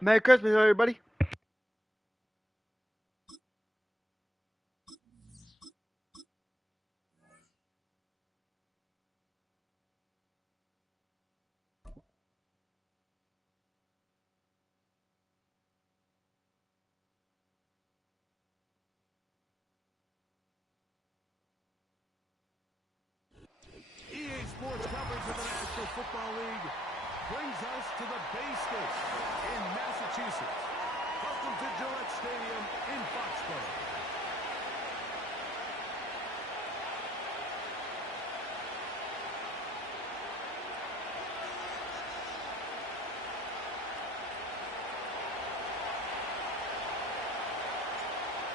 Merry Christmas, everybody. EA Sports coverage of the National Football League brings us to the Bay State in Massachusetts. Welcome to Gillette Stadium in Foxborough.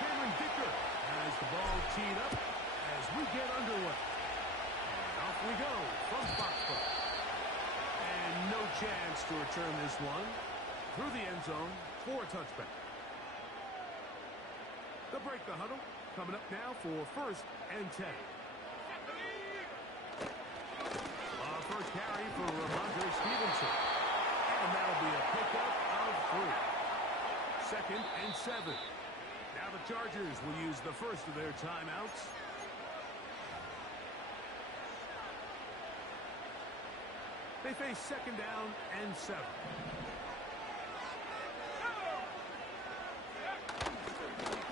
Cameron Dicker has the ball teed up as we get underway. Off we go from Foxborough. And no chance to return this one through the end zone for a touchback. They'll break the huddle. Coming up now for 1st and 10. First carry for Ramondre Stevenson. And that'll be a pickup of 3. 2nd and 7. Now the Chargers will use the first of their timeouts. They face 2nd down and 7.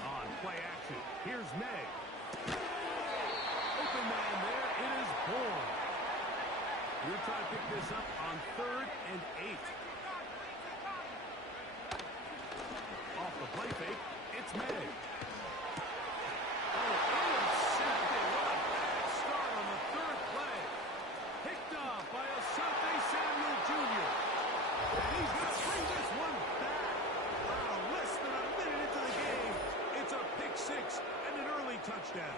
On play action, here's May. Open man there, it is Bourne. We'll try to pick this up on 3rd and 8. Off the play fake, it's May. Oh, intercepted. What a bad start on the 3rd play. Picked off by Asante Samuel Jr. And he's going to bring this one back. Wow, less than a minute into the game. It's a pick 6 and an early touchdown.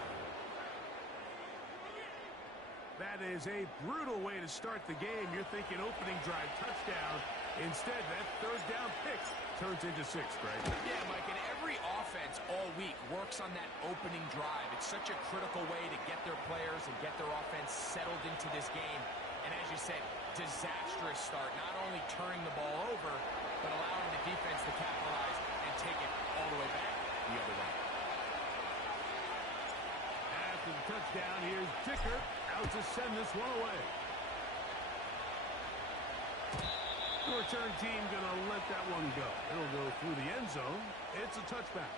That is a brutal way to start the game. You're thinking opening drive touchdown. Instead, that 3rd down pick turns into 6, Greg. Yeah, Mike, and every offense all week works on that opening drive. It's such a critical way to get their players and get their offense settled into this game. And as you said, disastrous start. Not only turning the ball over, but allowing the defense to capitalize and take it all the way back the other way. After the touchdown, here's Dicker out to send this one away. The return team going to let that one go. It'll go through the end zone. It's a touchback.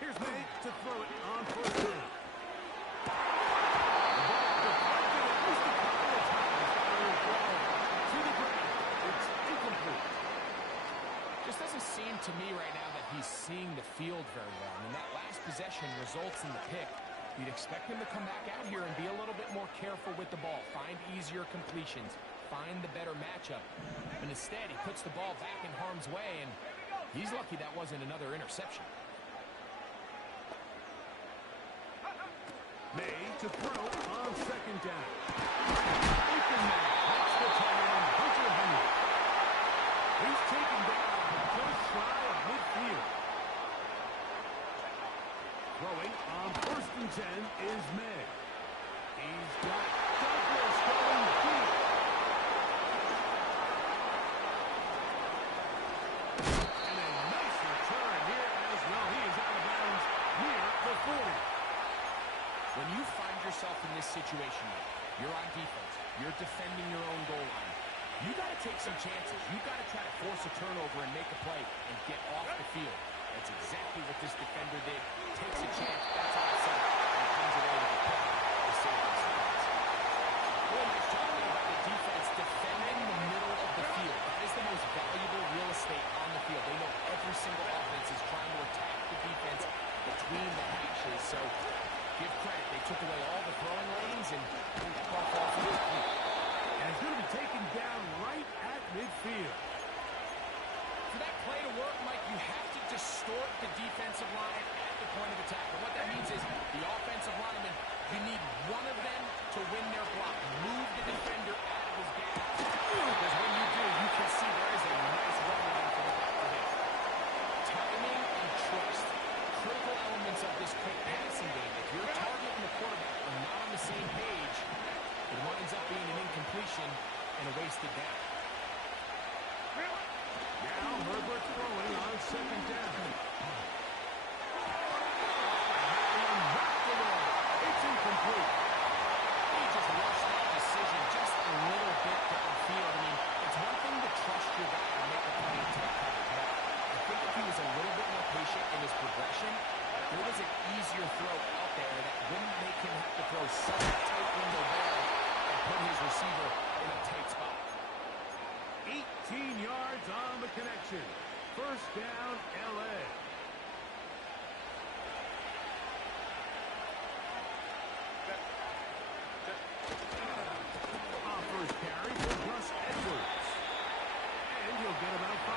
Here's May to throw it on 1st down. Just doesn't seem to me right now that he's seeing the field very well. And that last possession results in the pick. You'd expect him to come back out here and be a little bit more careful with the ball. Find easier completions. Find the better matchup. But instead, he puts the ball back in harm's way, and he's lucky that wasn't another interception. May to throw on 2nd down. Open man. That's the tight end, Hunter Henry. He's taken down just shy of midfield. Throwing on 1st and 10 is May. He's got Douglas going deep. And a nice return here as well. He is out of bounds near the 40. When you find yourself in this situation, you're on defense, you're defending your own goal line, you got to take some chances. You got to try to force a turnover and make a play and get off the field. That's exactly what this defender did. Takes a chance, that's all it's and comes away with a pick to save this defense. Well, nice job there by the defense defending the middle of the field. That is the most valuable real estate on the field. They know every single offense is trying to attack the defense between the hashes. So give credit. They took away all the throwing lanes and the ball falls into the field. And it's going to be taken down right at midfield. For that play to work, Mike, you have to distort the defensive line at the point of attack. And what that means is the offensive lineman, you need one of them to win their block. Move the defender out of his gas. Because when you do, you can see there is a nice run line for the back of it. Timing and trust, critical elements of this quick passing game. If your target and the quarterback are not on the same page, it winds up being an incompletion and a wasted down. Now Herbert throwing on second down. It's incomplete. He just rushed that decision just a little bit downfield. I mean, it's one thing to trust your guy to make a play and take coverage, but I think if he was a little bit more patient in his progression, there was an easier throw out there that wouldn't make him have to throw such a tight window there and put his receiver in a tight spot. 18 yards on the connection. First down, L.A. Offers carry for Gus Edwards. And he'll get about 5.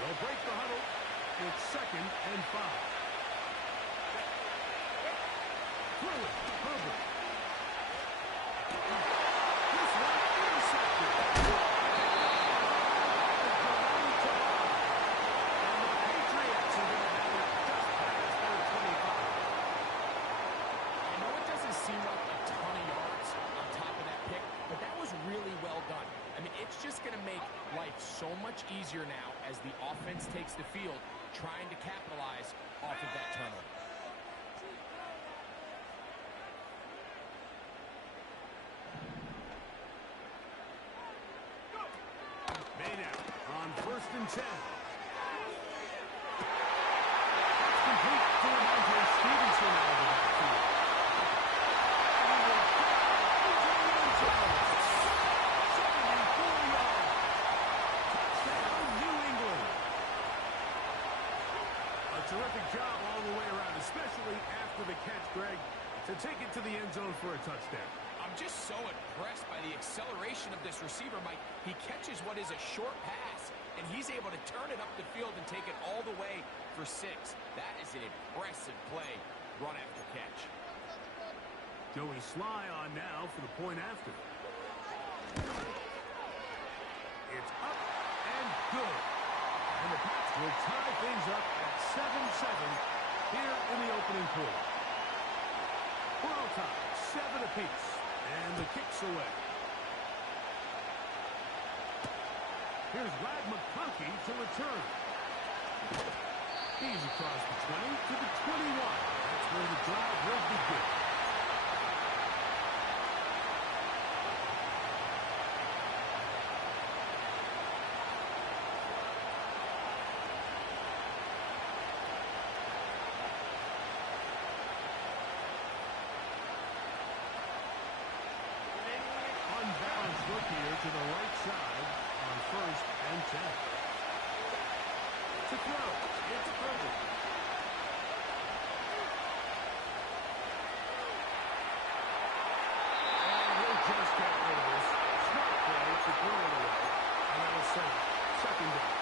They'll break the huddle. It's second and 5. Throw it, Herbert. This one intercepted. And the Patriots are going to have it just past their 25. I know it doesn't seem like a ton of yards on top of that pick, but that was really well done. I mean, it's just going to make life so much easier now as the offense takes the field, trying to capitalize off of that turnover. Made out on first and 10. That's complete to Ramondre Stevenson out of the backfield. And he will get into the end zone. 74 yards. Touchdown, New England. A terrific job all the way around, especially after the catch, Greg, to take it to the end zone for a touchdown. I'm just so impressed by the acceleration of this receiver, Mike. He catches what is a short pass, and he's able to turn it up the field and take it all the way for 6. That is an impressive play, run after catch. Joey Sly on now for the point after. It's up and good. And the Pats will tie things up at 7-7 here in the opening quarter. We're all tied, 7 apiece. And the kick's away. Here's Rad McConkey to return. He's across the 20 to the 21. That's where the drive will begin. Look here to the right side on first and 10. To throw, it's Herbert. And he'll just get rid of this. Smart play to throw it away. And that'll set it. Second down.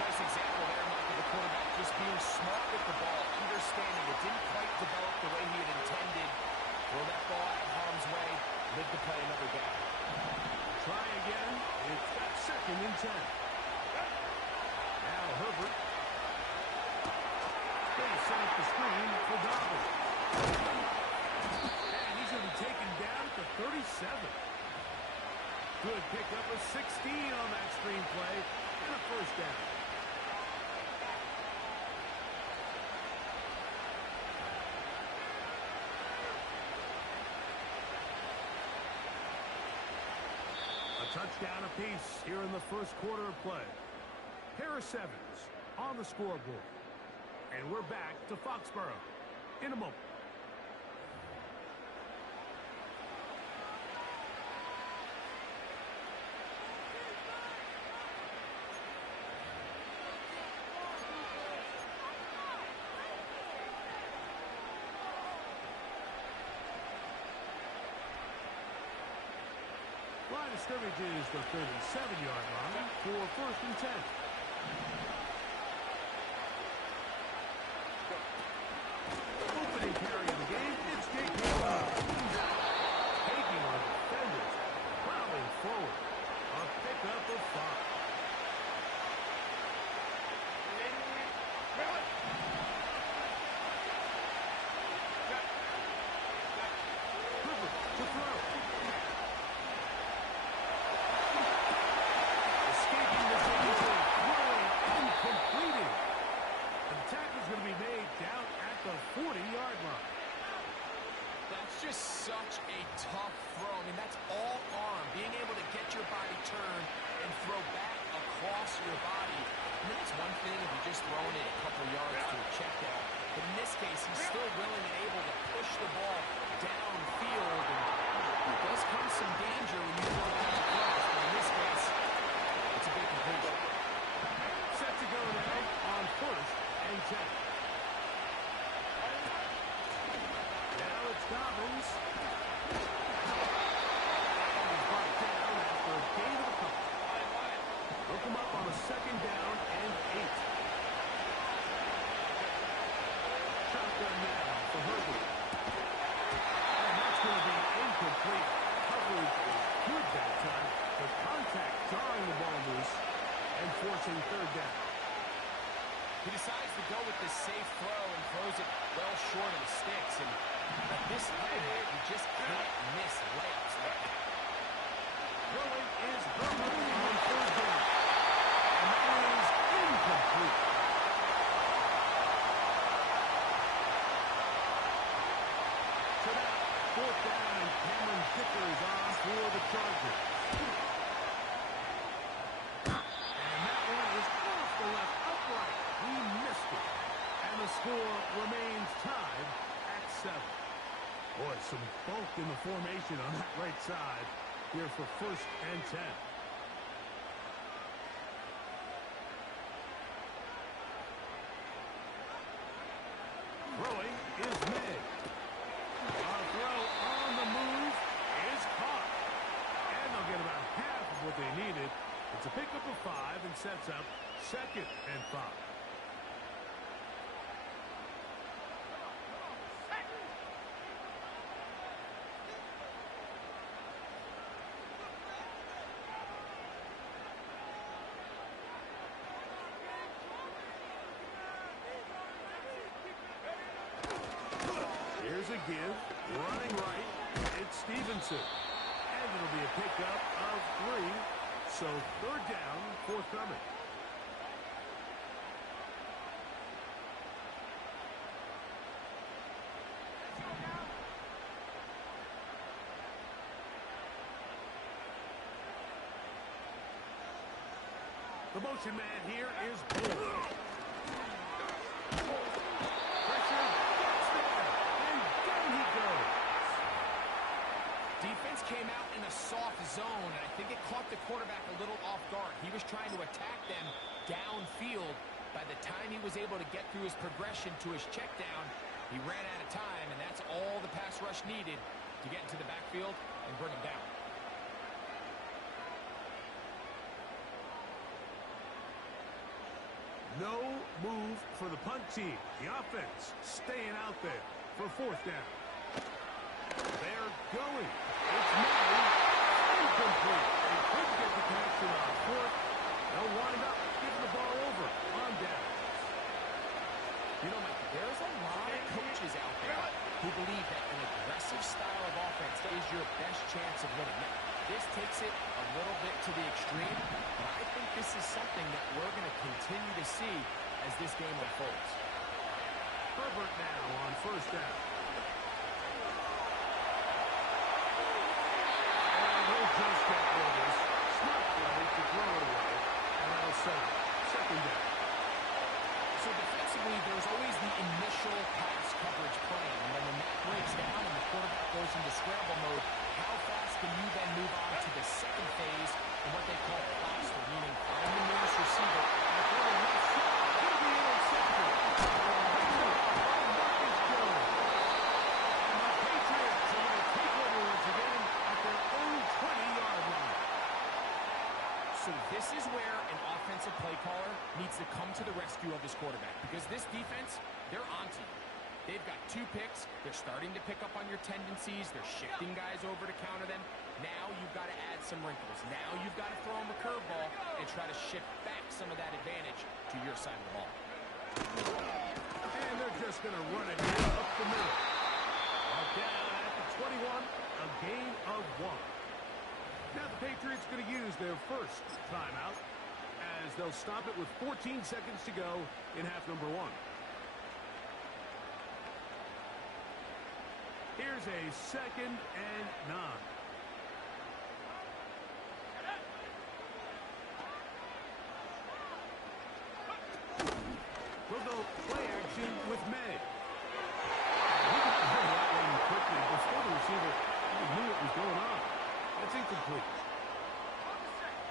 Nice example there, Mike, of the quarterback just being smart with the ball, understanding it didn't quite develop the way he had intended. Throw that ball out of harm's way, live to play another down. Try again. It's got second and 10. Now Herbert. Going to set up the screen for Dobbins. And he's going to be taken down at the 37. Good pickup of 16 on that screen play and a first down. Touchdown apiece here in the first quarter of play. Harris Evans on the scoreboard. And we're back to Foxborough in a moment. Line of scrimmage is the 37-yard line for first and 10. such a tough throw. I mean, that's all arm. Being able to get your body turned and throw back across your body. I mean, it's one thing if you're just throwing it a couple yards to a check down. But in this case, he's still willing and able to push the ball downfield. And there does come some danger when you throw that across. But in this case, it's a big completion. Set to go now on 1st and 10. Now it's Dobbins. And he's brought down after a gain of a couple. Look him up on a 2nd down and 8. Shotgun now for Herbert. And that's going to be incomplete. Coverage is good that time. The contact jarring the ball loose and forcing 3rd down. He decides to go with this safe throw and throws it well short of the sticks. And at this level, you just can't miss layups like that. Throwing is Herbert on 3rd down. And that is incomplete. So now, 4th down, and Cameron Dicker is on for the Chargers. And that one is off the left upright. He missed it. And the score remains tied at 7. Boy, some bulk in the formation on that right side here for 1st and 10. Throwing is May. A throw on the move is caught. And they'll get about half of what they needed. It's a pickup of 5 and sets up 2nd and 5. Here's a give, running right, it's Stevenson. And it'll be a pickup of 3, so 3rd down, forthcoming. The motion man here is Bull. Defense came out in a soft zone, and I think it caught the quarterback a little off guard. He was trying to attack them downfield. By the time he was able to get through his progression to his check down, he ran out of time, and that's all the pass rush needed to get into the backfield and bring him down. No move for the punt team. The offense staying out there for 4th down. They're going. It's May. Incomplete. They couldn't get the connection on 4th. They'll wind up giving the ball over on down. You know, Mike, there's a lot of coaches out there who believe that an aggressive style of offense is your best chance of winning. Now, this takes it a little bit to the extreme, but I think this is something that we're going to continue to see as this game unfolds. Herbert now on 1st down. And he'll just get rid of this. Smart play to throw it away. And that'll set up 2nd down. So defensively, there's always the initial pass coverage plan. And then when that breaks down and the quarterback goes into scramble mode, how fast can you then move on to the 2nd phase and what they call plaster, meaning find the nearest receiver and throw a left shot. It'll be intercepted. And the Patriots are going to take over once again at their own 20-yard line. So this is where an offensive play caller needs to come to the rescue of his quarterback, because this defense, they're onto you. They've got 2 picks. They're starting to pick up on your tendencies. They're shifting guys over to counter them. Now you've got to add some wrinkles. Now you've got to throw them a curveball and try to shift back some of that advantage to your side of the ball. And they're just going to run it here up the middle. Brought down at the 21, a gain of 1. Now the Patriots going to use their first timeout as they'll stop it with 14 seconds to go in half number 1. Here's a 2nd and 9. We'll go play action with May. He got that one quickly before the receiver knew what was going on. That's incomplete.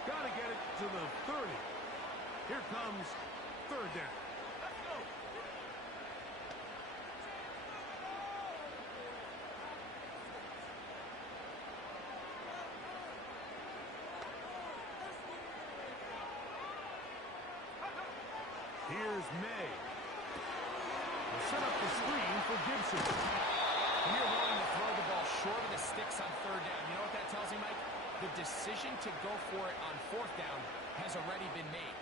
Got to get it to the 30. Here comes 3rd down. Here's May. We'll set up the screen for Gibson. When you're willing to throw the ball short of the sticks on 3rd down, you know what that tells you, Mike? The decision to go for it on 4th down has already been made.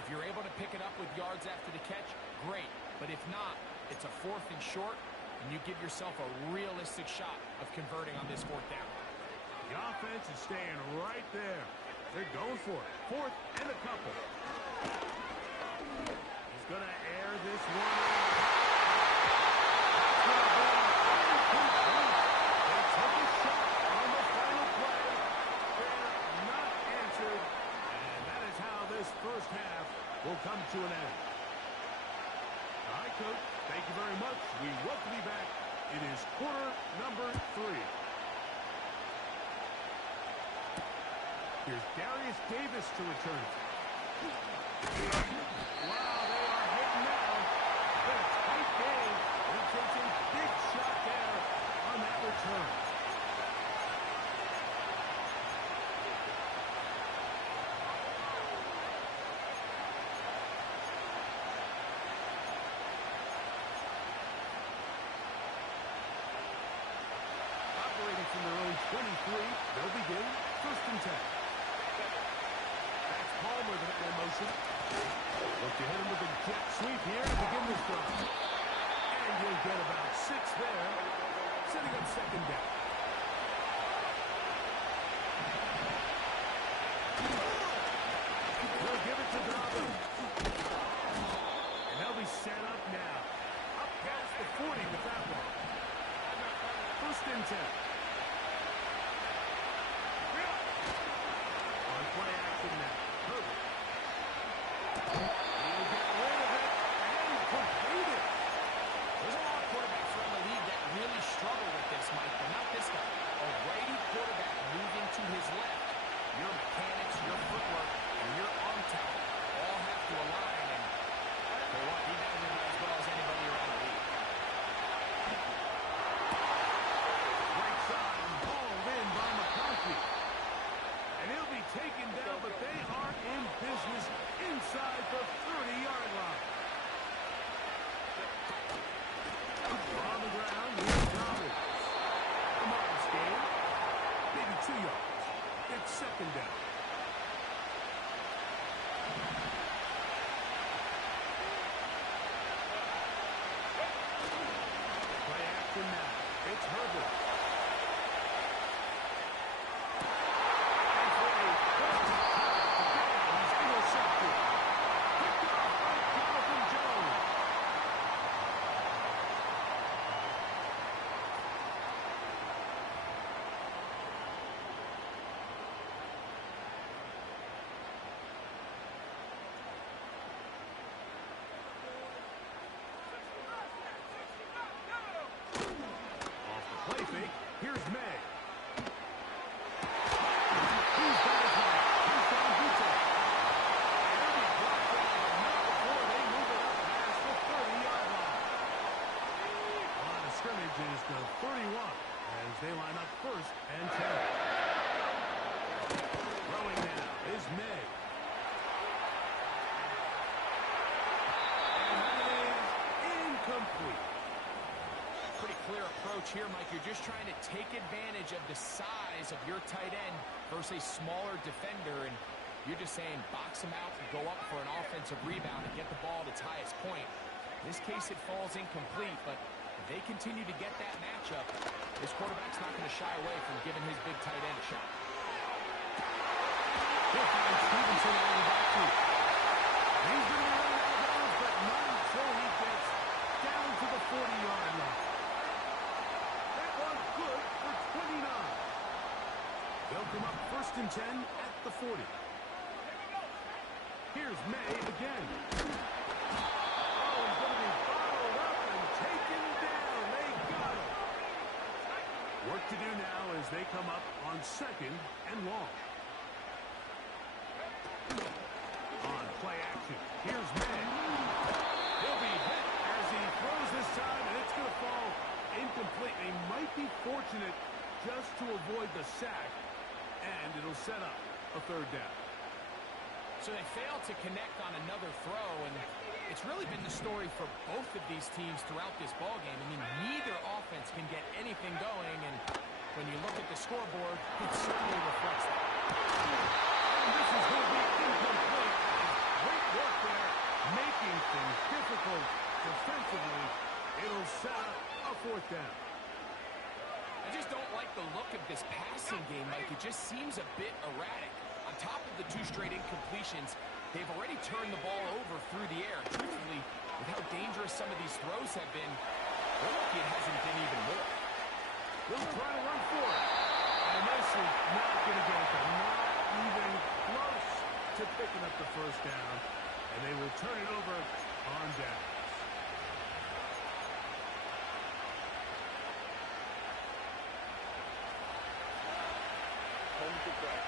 If you're able to pick it up with yards after the catch, great. But if not, it's a 4th and short, and you give yourself a realistic shot of converting on this 4th down. The offense is staying right there. They're going for it. 4th and a couple. He's going to air this one out. They took a shot on the final play. They're not answered. And that is how this first half will come to an end. All right, Coach. Thank you very much. We welcome you back. It is quarter number 3. Here's Darius Davis to return. Wow, they are hitting now. What a tight game. He takes a big shot there on that return. Operating from their own 23, they'll begin 1st and 10. That's Palmer that had in motion. Look to hit him with a jet sweep here to begin this drive. And you'll get about 6 there, setting up 2nd down. They'll give it to Dobbins. And they'll be set up now. Up past the 40 with that one. 1st and 10. On play action now. Herbert. He'll get rid of it and complete it. There's a lot of quarterbacks around the league that really struggle with this, Mike, but not this guy. A righty quarterback moving to his left. Your mechanics, your footwork, and your arm talent all have to align. And for what, he does it as well as anybody around the league. Right side and hauled in by McConkey. And he'll be taken down, but they are in business inside the 30-yard line. On the ground, here's Dobbins. A modest gain, maybe 2 yards. It's 2nd down. Play action now. It's Herbert. And for a first down, he's intercepted. Picked off by Jonathan Jones. Off the play fake, here's May. He's got his man. He's down Vito. And he'll be blocked down, but not before they move it up past the 30-yard line. Line of scrimmage is the 31 as they line up 1st and 10. Throwing now is May. And that is incomplete. Pretty clear approach here, Mike. You're just trying to take advantage of the size of your tight end versus a smaller defender, and you're just saying box him out and go up for an offensive rebound and get the ball at its highest point. In this case, it falls incomplete, but if they continue to get that matchup, this quarterback's not going to shy away from giving his big tight end a shot. He'll find Stevenson on the backfield. He's going to be running out of bounds, but not until he gets down to the 40-yard line. That They'll come up 1st and 10 at the 40. Here's May again. Oh, he's going to be followed up and taken down. They got him. Work to do now as they come up on 2nd and long. On play action, here's May. He'll be hit as he throws this time, and it's going to fall incomplete. They might be fortunate just to avoid the sack, and it'll set up a 3rd down. So they failed to connect on another throw, and it's really been the story for both of these teams throughout this ballgame. I mean, neither offense can get anything going, and when you look at the scoreboard, it certainly reflects that. And this is going to be incomplete. Great work there, making things difficult defensively. It'll set up a 4th down. I just don't like the look of this passing game, Mike. It just seems a bit erratic. On top of the 2 straight incompletions, they've already turned the ball over through the air. Truthfully, with how dangerous some of these throws have been, we're lucky it hasn't been even more. He'll try to run for it. And this is not going to get them. Not even close to picking up the 1st down. And they will turn it over on down. Home to play.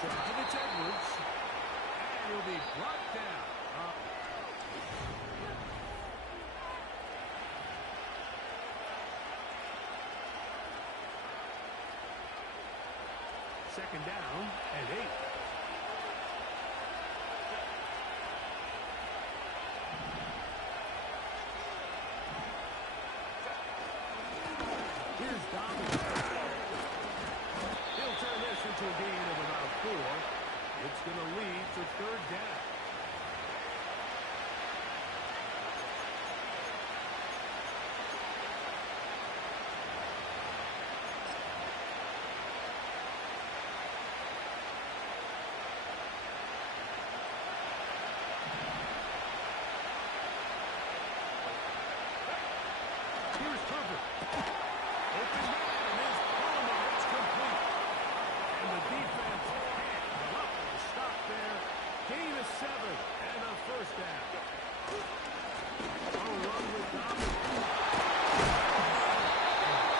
Drive, it's Edwards, and he'll be brought down. 2nd down and 8. Here's Dobbins. He'll turn this into a gain of about 4. It's going to lead to 3rd down. Here's Tucker. Open man, and his Palmer, it's complete. And the defense can't come up with a stop there. Gain of 7 and a 1st down. Oh, run with Dobbins.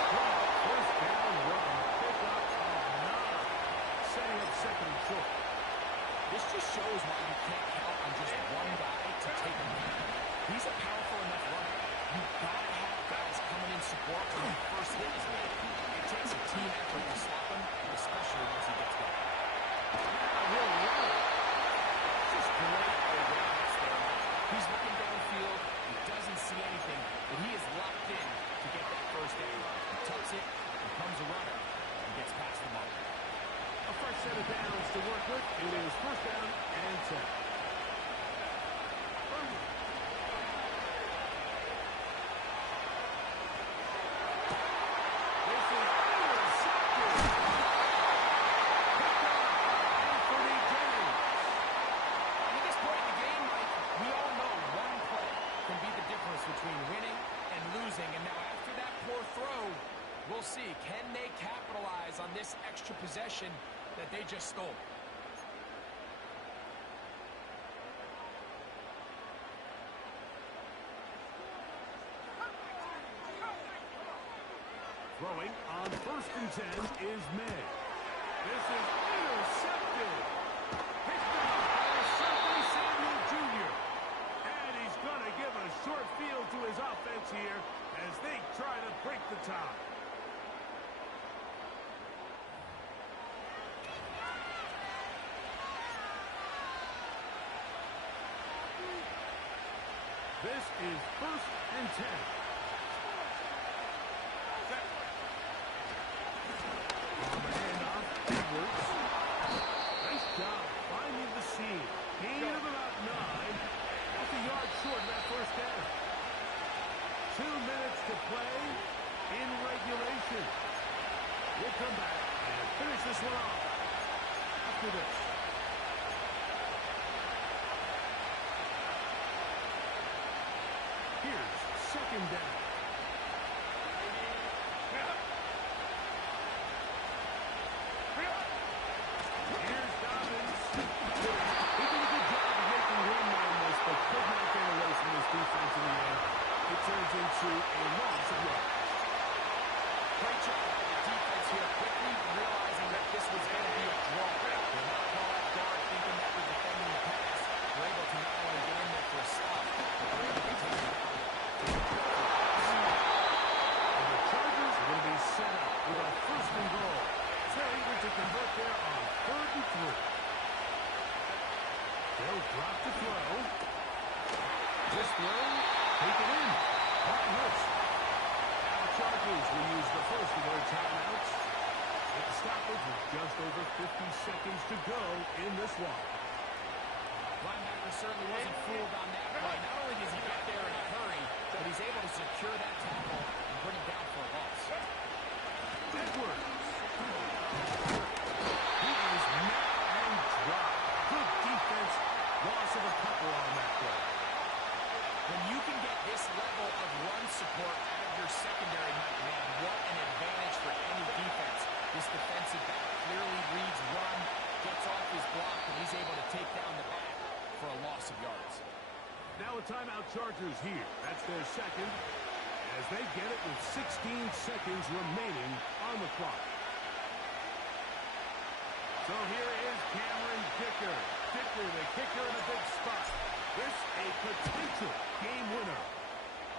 1st down run. Pick up of 9. Setting up 2nd and short. This just shows why you can't count on just one guy to take a lead. He's a powerful enough runner. You've got to have guys coming in support when the first hit is made. It takes a team effort to stop him, especially once he gets going. He'll run. Just great awareness there. He's looking downfield. He doesn't see anything, but he is locked in to get that 1st down. He tucks it, becomes a runner, and gets past the mark. A fresh set of downs to work with. It is 1st down and 10. Between winning and losing, and now after that poor throw, we'll see, can they capitalize on this extra possession that they just stole? Throwing on 1st and 10 is May. This is intercepted. Picked up by Sunday Samuel Jr. And he's going to give a short field to his offense here as they try to break the tie. This is 1st and 10. On the handoff, Edwards. Nice job finding the seam. Gain of about 9. That's a yard short of that 1st down. 2 minutes to play in regulation. We'll come back and finish this one off after this. Here's 2nd down. a loss of yards. Great job by the defense here, quickly realizing that this was going to be a draw. They're not caught off guard thinking that we're defending the pass. They're able to not only get in there for a stop, but they're able to take it out. And the Chargers are going to be set up with a first and goal. They're able to convert there on 3rd and 3. They'll drop the throw. This throw, take it in. That hurts. Now the Chargers will use the first of their timeouts. With the stoppage with just over 50 seconds to go in this one. Linebacker certainly wasn't fooled on that play. Not only does he get there in a hurry, but he's able to secure that tackle and bring him down for a loss. Edwards. He is met and dropped. Good defense. Loss of a couple on that play. When you can get this level of run support out of your secondary, man, what an advantage for any defense. This defensive back clearly reads run, gets off his block, and he's able to take down the back for a loss of yards. Now a timeout Chargers here. That's their second, as they get it with 16 seconds remaining on the clock. So here is Cameron Dicker. Dicker, the kicker, in a big spot. This a potential game winner.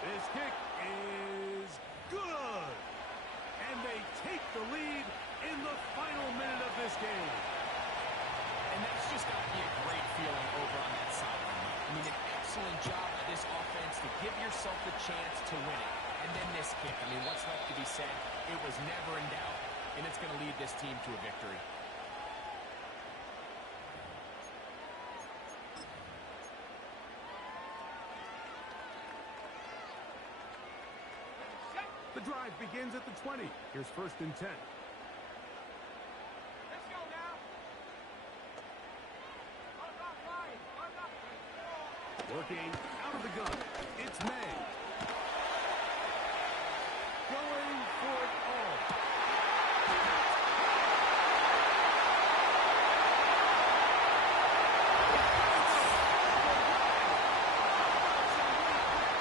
This kick is good. And they take the lead in the final minute of this game. And that's just got to be a great feeling over on that sideline. I mean, an excellent job by this offense to give yourself the chance to win it. And then this kick. I mean, what's left to be said? It was never in doubt, and it's going to lead this team to a victory. The drive begins at the 20. Here's 1st and 10. Let's go now. Working out of the gun. It's May.